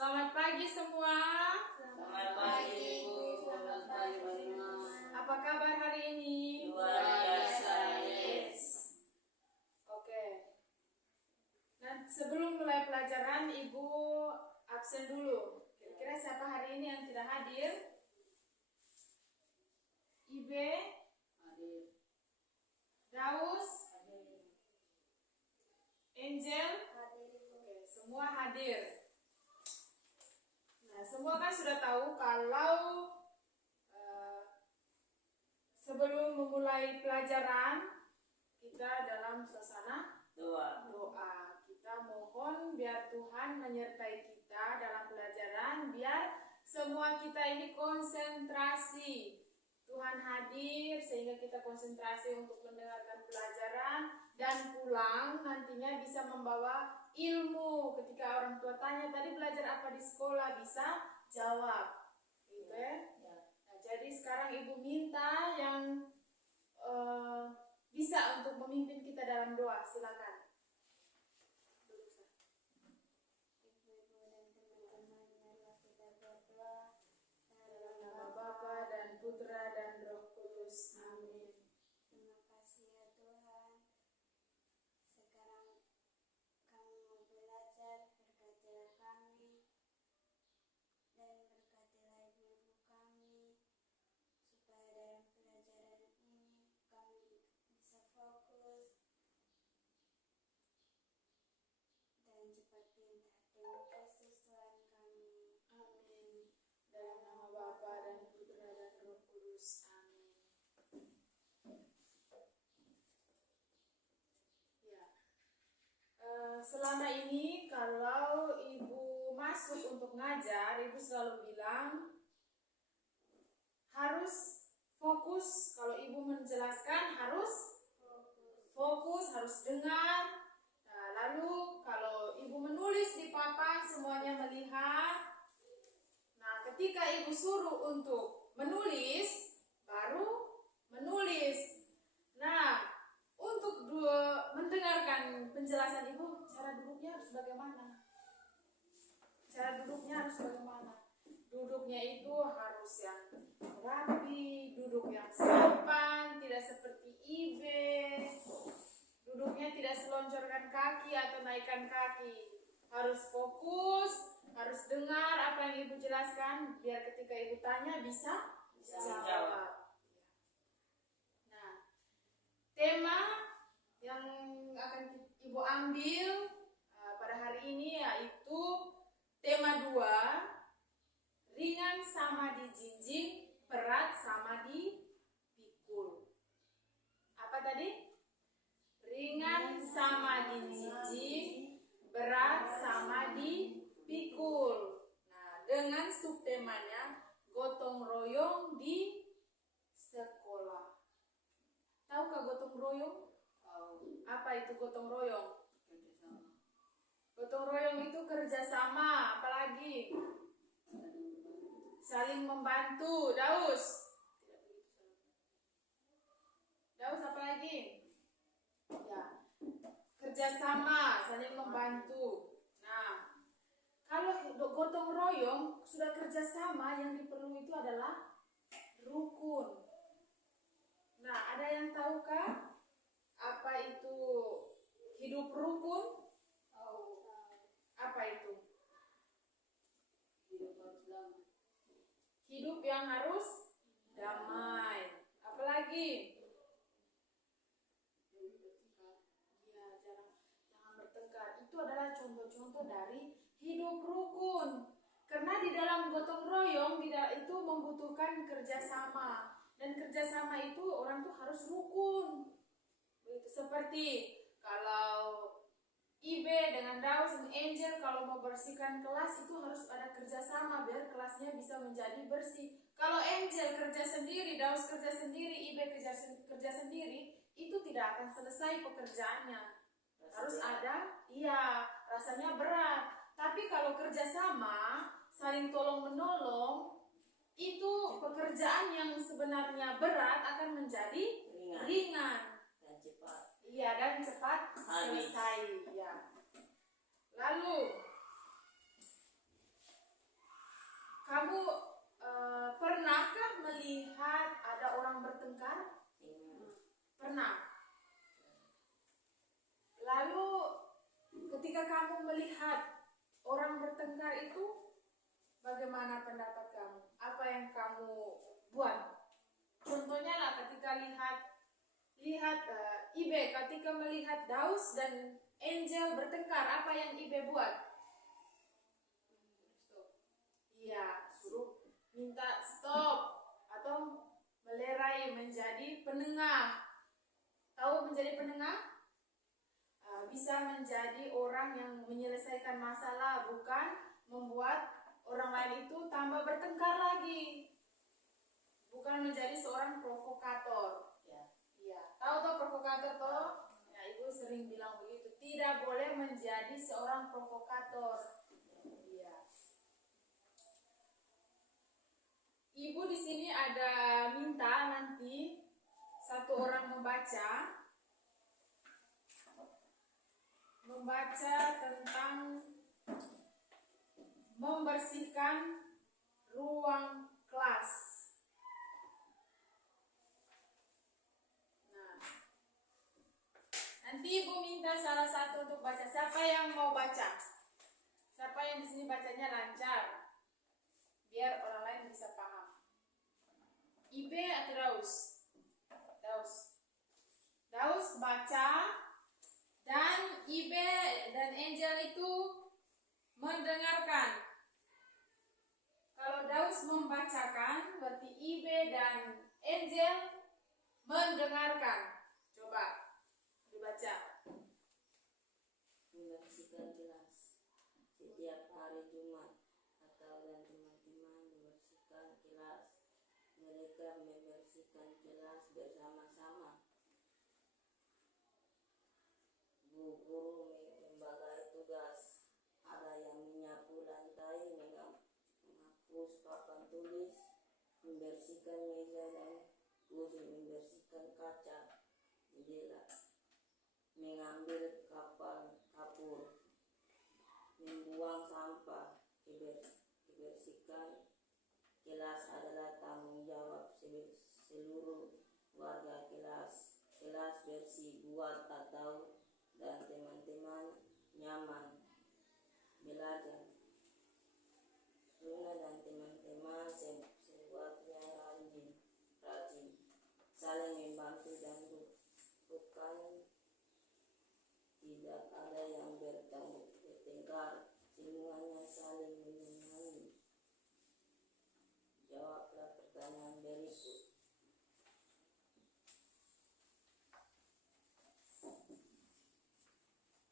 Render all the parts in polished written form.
Selamat pagi semua. Selamat pagi Ibu, selamat pagi Pak Lima. Apa kabar hari ini? Luar biasa, yes. Oke. Nah, sebelum mulai pelajaran, Ibu absen dulu. Kira-kira siapa hari ini yang tidak hadir? Ibe, Hadir. Daus, Hadir. Angel, Oke, semua hadir. Nah, semua kan sudah tahu kalau sebelum memulai pelajaran kita dalam suasana Doa. doa. Kita mohon biar Tuhan menyertai kita dalam pelajaran, biar semua kita ini konsentrasi. Tuhan hadir sehingga kita konsentrasi untuk mendengarkan pelajaran dan pulang nantinya bisa membawa ilmu. Ketika orang tua tanya tadi belajar apa di sekolah, bisa jawab, gitu ya. Nah, jadi sekarang Ibu minta yang bisa untuk memimpin kita dalam doa, silakan. Ibu-ibu dan teman-teman, marilah kita berdoa. Dalam nama Bapa dan Putra dan Roh Kudus. Amin. Terima kasih ya Tuhan. Sekarang kami mau belajar, berkatilah kami dan berkatilah ibu-ibu kami, supaya dalam pelajaran ini kami bisa fokus dan cepat pintar. Terima kasih Tuhan kami. Amin. Dalam nama Bapa dan Putra dan Roh Kudus. Amin. Ya. Selama ini kalau Ibu masuk untuk ngajar, Ibu selalu bilang harus fokus. Kalau Ibu menjelaskan harus fokus, harus dengar. Nah, lalu kalau Ibu menulis di papan semuanya melihat. Nah, ketika Ibu suruh untuk menulis, baru menulis. Nah, untuk mendengarkan penjelasan Ibu, cara duduknya harus bagaimana? Cara duduknya harus bagaimana? Duduknya itu harus yang rapi, duduk yang sopan, tidak seperti Ibe. Duduknya tidak selonjorkan kaki atau naikkan kaki. Harus fokus, harus dengar apa yang Ibu jelaskan, biar ketika Ibu tanya bisa jawab. Nah, tema yang akan Ibu ambil pada hari ini yaitu tema 2, ringan sama dijinjing, berat sama dipikul. Apa tadi? Ringan sama dijinjing, berat sama dipikul. Nah, dengan subtemanya gotong royong di sekolah. Tahukah gotong royong? Tahu. Apa itu gotong royong? Kerjasama. Gotong royong itu kerjasama, apalagi saling membantu. Daus, apa lagi? Ya, kerjasama, saling membantu. Nah, kalau gotong royong sudah kerjasama, yang diperlukan itu adalah rukun. Nah, ada yang tahukah apa itu hidup rukun? Apa itu? Hidup harus damai. Hidup yang harus damai. Apalagi? Ya, jangan bertengkar. Itu adalah contoh-contoh dari hidup rukun. Karena di dalam gotong royong itu membutuhkan kerjasama. Dan kerjasama itu orang tuh harus rukun. Begitu seperti kalau Ibe dengan Daus dan Angel kalau mau bersihkan kelas itu harus ada kerjasama biar kelasnya bisa menjadi bersih. Kalau Angel kerja sendiri, Daus kerja sendiri, Ibe kerja sendiri, itu tidak akan selesai pekerjaannya. Harus ada, iya, rasanya berat. Tapi kalau kerjasama, saling tolong menolong, itu pekerjaan yang sebenarnya berat akan menjadi ringan. Dan cepat. Iya, dan cepat selesai. Ya. Lalu kamu melihat orang bertengkar itu, bagaimana pendapat kamu? Apa yang kamu buat? Contohnya lah ketika lihat Ibe ketika melihat Daus dan Angel bertengkar, apa yang Ibe buat? Iya, suruh minta stop atau melerai menjadi penengah. Tahu menjadi penengah? Bisa menjadi orang yang menyelesaikan masalah, bukan membuat orang lain itu tambah bertengkar lagi. Bukan menjadi seorang provokator. Iya, tahu toh provokator toh? Ya, ibu sering bilang begitu. Tidak boleh menjadi seorang provokator. Iya. Ibu di sini ada minta nanti satu orang membaca tentang membersihkan ruang kelas. Nah, nanti ibu minta salah satu untuk baca. Siapa yang mau baca? Siapa yang di sini bacanya lancar? Biar orang lain bisa paham. Ibe atau Daus? Daus baca, dan Ibe dan Angel itu mendengarkan. Kalau Daus membacakan, berarti Ibe dan Angel mendengarkan. Coba dibaca. Membersihkan kelas. Setiap hari Jumat, atau dan teman-teman membersihkan kelas. Mereka membersihkan kelas bersama-sama. Bu guru membagi tugas. Ada yang menyapu lantai, menghapus papan tulis, membersihkan meja dan kursi, membersihkan kaca jendela, mengambil kapur, membuang sampah. Kebersihan kelas adalah tanggung jawab seluruh warga kelas. Kelas bersih buat atau dan teman-teman nyaman belajar. Luna dan teman-teman sebuatnya rajin, saling membantu dan bukan tidak ada yang bertengkar, semuanya saling menemani. Jawablah pertanyaan berikut.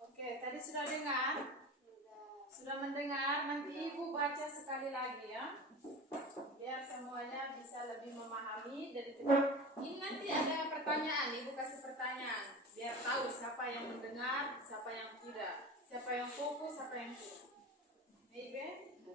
Oke, tadi sudah dengar? Sudah mendengar? Nanti ibu baca sekali lagi ya, biar semuanya bisa lebih memahami. Dari ini nanti ada pertanyaan, ibu kasih pertanyaan, biar tahu siapa yang mendengar, siapa yang tidak, siapa yang fokus, siapa yang tidak. Ibu,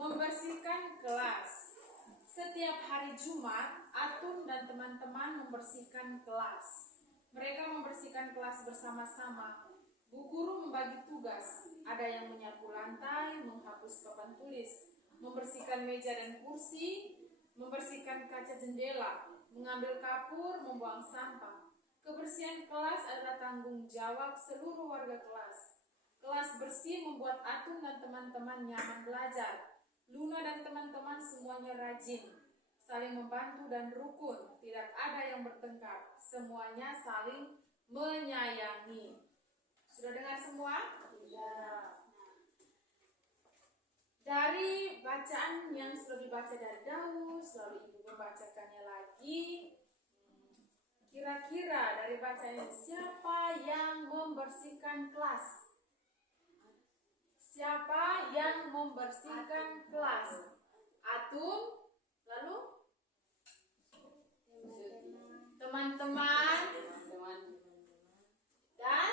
membersihkan kelas. Setiap hari Jumat, Atun dan teman-teman membersihkan kelas. Mereka membersihkan kelas bersama-sama. Bu guru membagi tugas. Ada yang menyapu lantai, menghapus papan tulis, membersihkan meja dan kursi, membersihkan kaca jendela, mengambil kapur, membuang sampah. Kebersihan kelas adalah tanggung jawab seluruh warga kelas. Kelas bersih membuat Atun dan teman-teman nyaman belajar. Luna dan teman-teman semuanya rajin, saling membantu dan rukun, tidak ada yang bertengkar, semuanya saling menyayangi. Sudah dengar semua? Iya. Dari bacaan yang sudah dibaca dari Daus, lalu ibu membacakannya lagi. Kira-kira dari bacaan siapa yang membersihkan kelas? Siapa yang membersihkan kelas? Atun, lalu teman-teman dan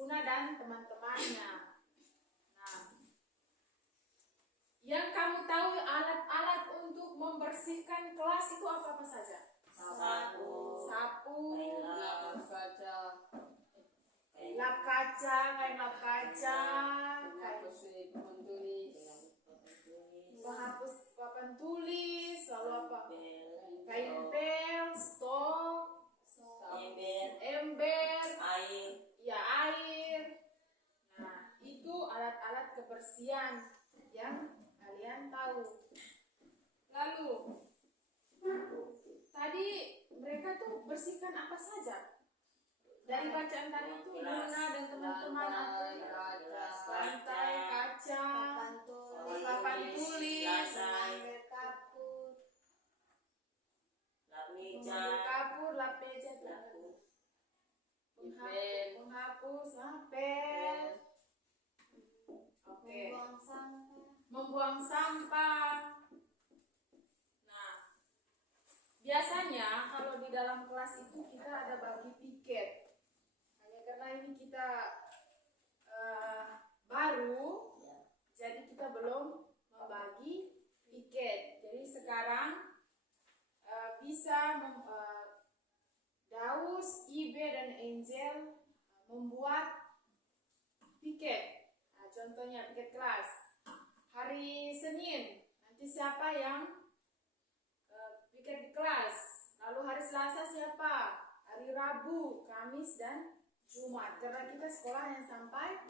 Luna dan teman-temannya. Nah, yang kamu tahu alat-alat untuk membersihkan kelas itu apa saja? Sapu, lap kaca, kain lap kaca, menghapus papan tulis, lalu apa? Kain pel, stok, ember, kebersihan yang kalian tahu. Lalu tadi mereka tuh bersihkan apa saja? Dari bacaan tadi itu Luna dan teman-teman lantai, kaca, papan tulis, mengambil kapur, lap meja, mengambil kapur, lap meja, dapur, menghapus, pel, oke, membuang sampah, membuang sampah. Nah, biasanya kalau di dalam kelas itu kita ada bagi piket. Hanya karena ini kita baru, jadi kita belum membagi piket. Jadi sekarang bisa Daus, Ibe, dan Angel membuat piket. Nah, contohnya piket kelas. Hari Senin, nanti siapa yang piket di kelas? Lalu hari Selasa siapa? Hari Rabu, Kamis, dan Jumat. Karena kita sekolah yang sampai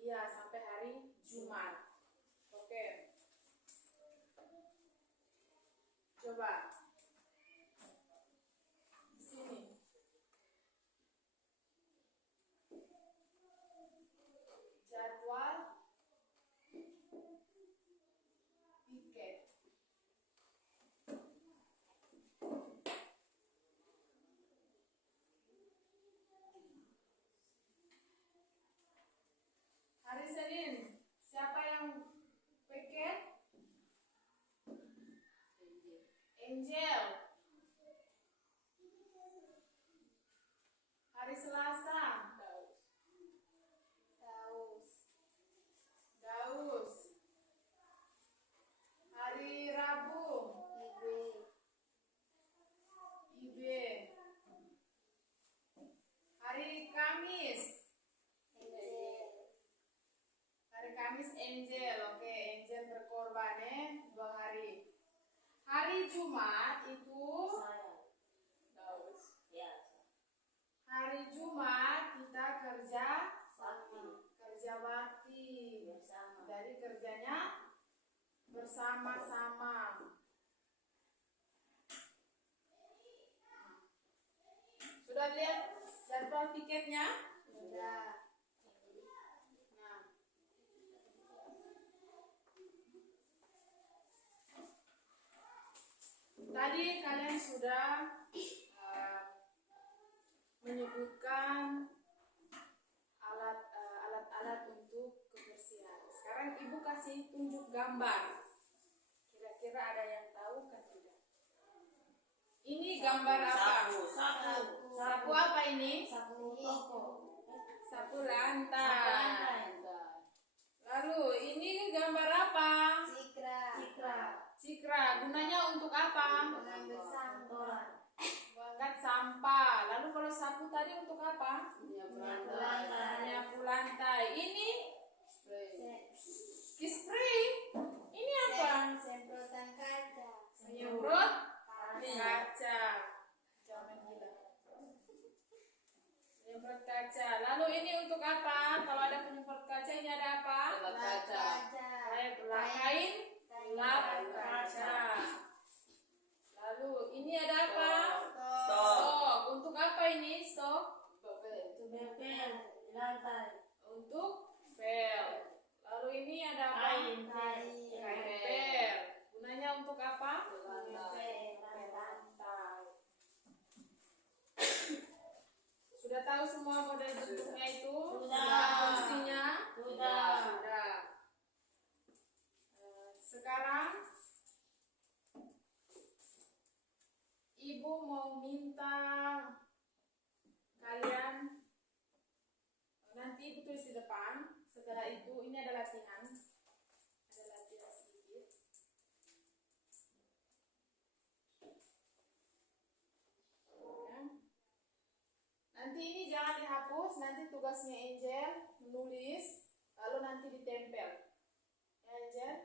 iya, sampai hari Jumat. Oke. Coba. Di sini. Jadwal piket. Hari Senin, siapa yang piket? Angel. Hari Selasa, Daus. Hari Rabu, Ibe. Hari Kamis, Angel. Oke, Angel berkorban 2 hari. Hari Jumat itu Daus. ya, Hari Jumat kita kerja bakti. bersama. Dari kerjanya bersama-sama. Sudah lihat jadwal piketnya? sudah, Nah, tadi kalian sudah menyebutkan alat-alat untuk kebersihan. Sekarang ibu kasih tunjuk gambar. Kira-kira ada yang tahu kan tidak? Ini gambar apa? Sapu. Sapu apa ini? Sapu toko. Sapu lantai. Lalu ini gambar apa? Cikra. Gunanya untuk apa? mengambil sampah, Mengangkat sampah. Lalu kalau sapu tadi untuk apa? Menyapu lantai. Ini spray. Ini apa? semprotan kaca, Menyemprot kaca. Jangan gila. Penyemprot kaca. Lalu ini untuk apa? Kalau ada penyemprot kaca ini ada apa? Kain lap kaca. Lalu ini ada apa? Stok. Untuk apa ini stok? Untuk pel. Lalu ini ada apa? Kain pel. Gunanya untuk apa? Lantai. Sudah tahu semua model bentuknya itu? Sudah. Fungsinya? Sudah. Sekarang ibu mau minta kalian, nanti ibu tulis di depan. Setelah itu ini ada latihan. Ada latihan sedikit. Ya. Nanti ini jangan dihapus. Nanti tugasnya Angel menulis, lalu nanti ditempel. Ya, Angel?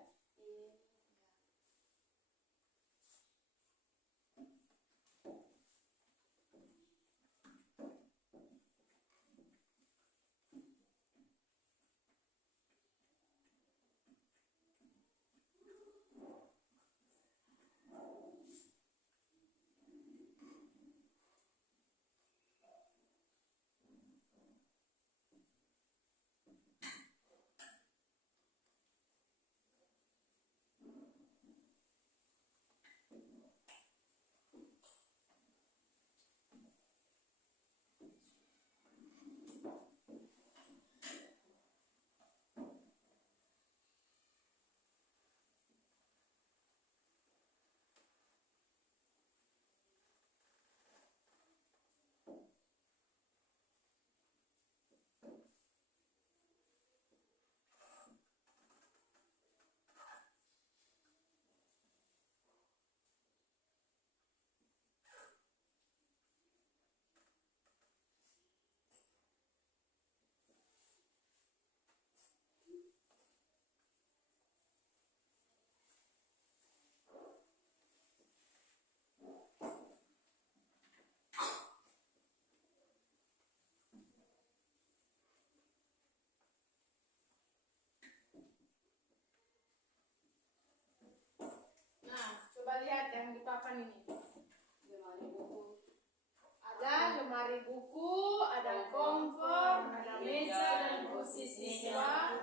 lemari buku, ada kompor, ada meja dan kursi siswa,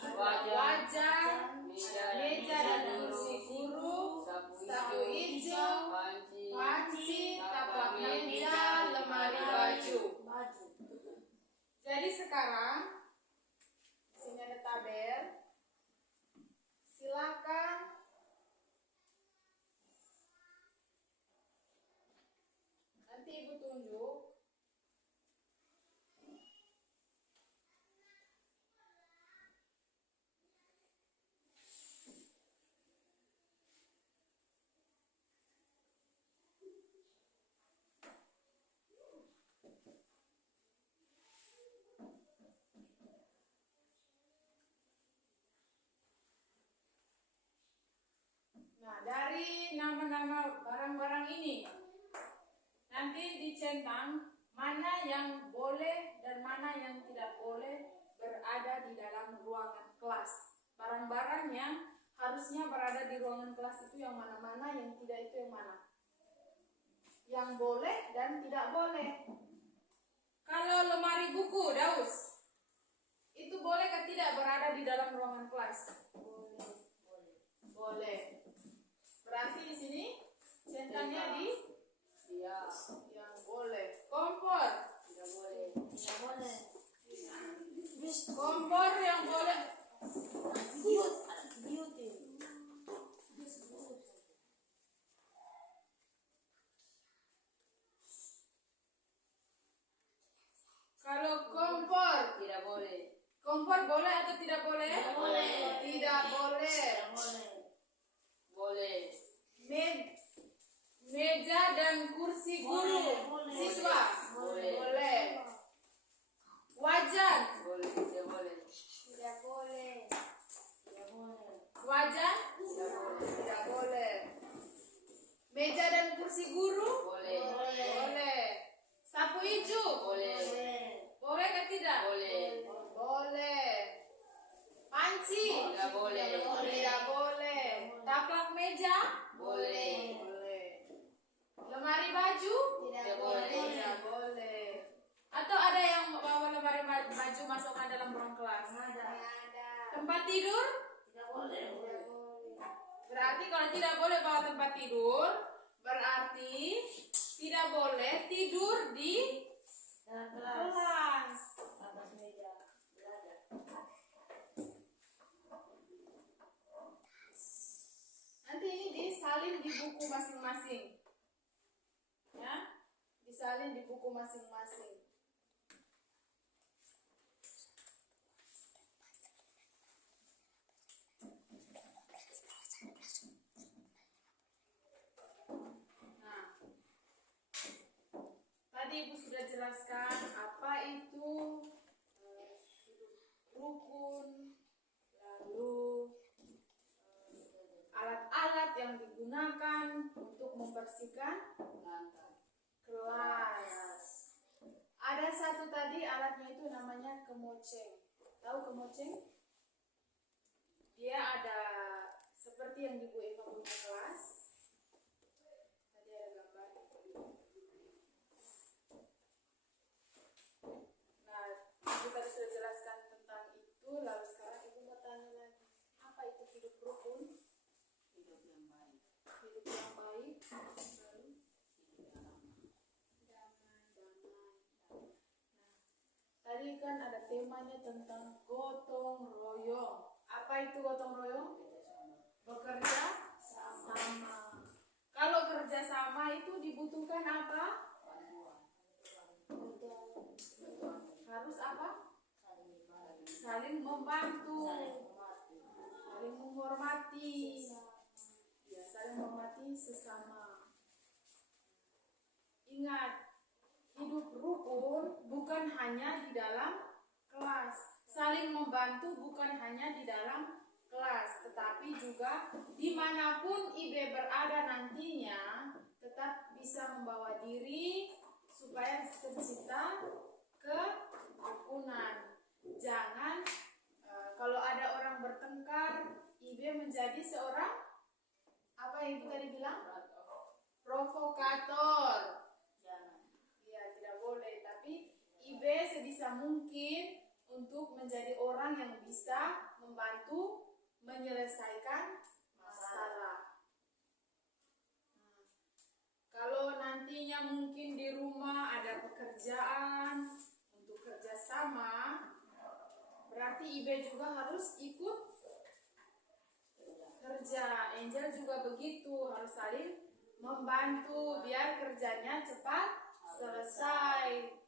ada wajan, meja dan kursi guru, sapu hijau, panci, taplak meja, lemari baju. Jadi sekarang sini ada tabel. Silakan nanti Ibu tunjuk. Nah, dari nama-nama barang-barang ini nanti dicentang mana yang boleh dan mana yang tidak boleh berada di dalam ruangan kelas. Barang-barang yang harusnya berada di ruangan kelas itu yang mana-mana, yang tidak itu yang mana. Yang boleh dan tidak boleh. Kalau lemari buku, Daus, itu boleh atau tidak berada di dalam ruangan kelas? Boleh. Berarti di sini centangnya di yang boleh. Kompor. Tidak boleh. Kompor yang boleh. Kalau kompor, Tidak boleh. kompor boleh atau tidak boleh? Tidak boleh. Tidak boleh. Boleh. Meja dan kursi guru siswa boleh. Wajan, Boleh. Tidak boleh. Tidak boleh. wajan tidak boleh. Meja dan kursi guru Boleh. boleh. Sapu hijau Boleh. boleh atau tidak? Boleh. Boleh. Panci Tidak boleh. tidak boleh. Taplak meja Boleh. boleh. Lemari baju Tidak boleh. tidak boleh. Atau ada yang bawa lemari baju masukkan dalam ruang kelas? Ada. Tempat tidur? Tidak boleh. Berarti kalau tidak boleh bawa tempat tidur, berarti tidak boleh tidur di Dalam kelas. atas meja. Nanti ini disalin di buku masing-masing. Ya, disalin di buku masing-masing. Nah, tadi Ibu sudah jelaskan apa itu rukun, lalu alat-alat yang digunakan untuk membersihkan kelas. Ada satu tadi alatnya itu namanya kemoceng. Tahu kemoceng? Dia ada seperti yang di Bu Eva punya kelas. Tadi ada gambar. Nah, Ibu tadi sudah jelaskan tentang itu. Lalu sekarang Ibu mau tanya lagi, apa itu hidup rukun? Hidup yang baik. Hidup yang baik. Lalu Hidup yang aman. damai. Tadi kan ada temanya tentang gotong royong. Apa itu gotong royong? Bekerja sama. Kalau kerja sama itu dibutuhkan apa? Harus apa? Saling membantu. Saling menghormati. Ya, saling menghormati sesama. Ingat, hidup rukun bukan hanya di dalam kelas. Saling membantu bukan hanya di dalam kelas, tetapi juga dimanapun IB berada nantinya, tetap bisa membawa diri supaya tercipta kerukunan. Jangan kalau ada orang bertengkar, IB menjadi seorang apa yang Ibu tadi bilang? Provokator. Ya, tidak boleh. sebisa mungkin untuk menjadi orang yang bisa membantu menyelesaikan masalah. Nah, kalau nantinya mungkin di rumah ada pekerjaan untuk kerjasama, berarti Ibe juga harus ikut kerja. Angel juga begitu, harus saling membantu biar kerjanya cepat selesai.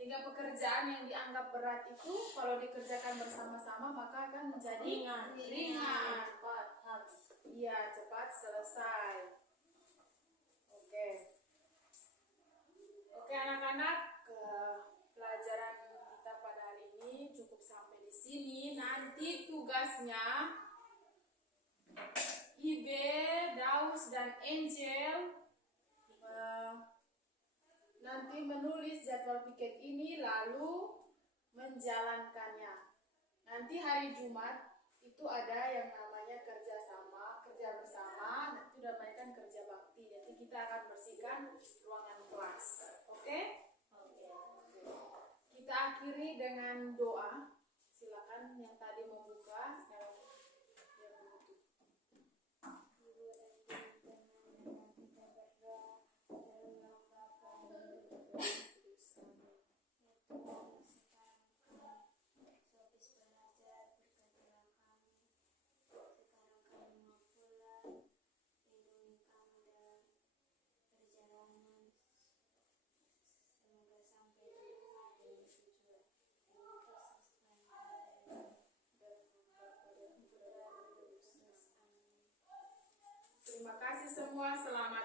Sehingga pekerjaan yang dianggap berat itu kalau dikerjakan bersama-sama maka akan menjadi ringan. Iya, cepat selesai. Oke. Oke anak-anak, pelajaran kita pada hari ini cukup sampai di sini. Nanti tugasnya Ibe, Daus, dan Angel nanti menulis jadwal piket ini lalu menjalankannya. Nanti hari Jumat itu ada yang namanya kerja bersama, nanti dinamakan kerja bakti. Jadi kita akan bersihkan ruangan kelas. Oke? Kita akhiri dengan doa. Silakan yang tadi membuka, sekarang yang menutup. Ibu dan teman-teman kita berdoa dalam nama Bapa dan Putra ya Tuhan sekarang kami sehabis belajar berkatilah kami sekarang kami mau pulang lindungi kami dalam perjalanan semoga sampai di rumah dengan tujuan demi Kristus Tuhan kami Dan Bapa dan Putra dan Roh Kudus. amin. Terima kasih semua, selamat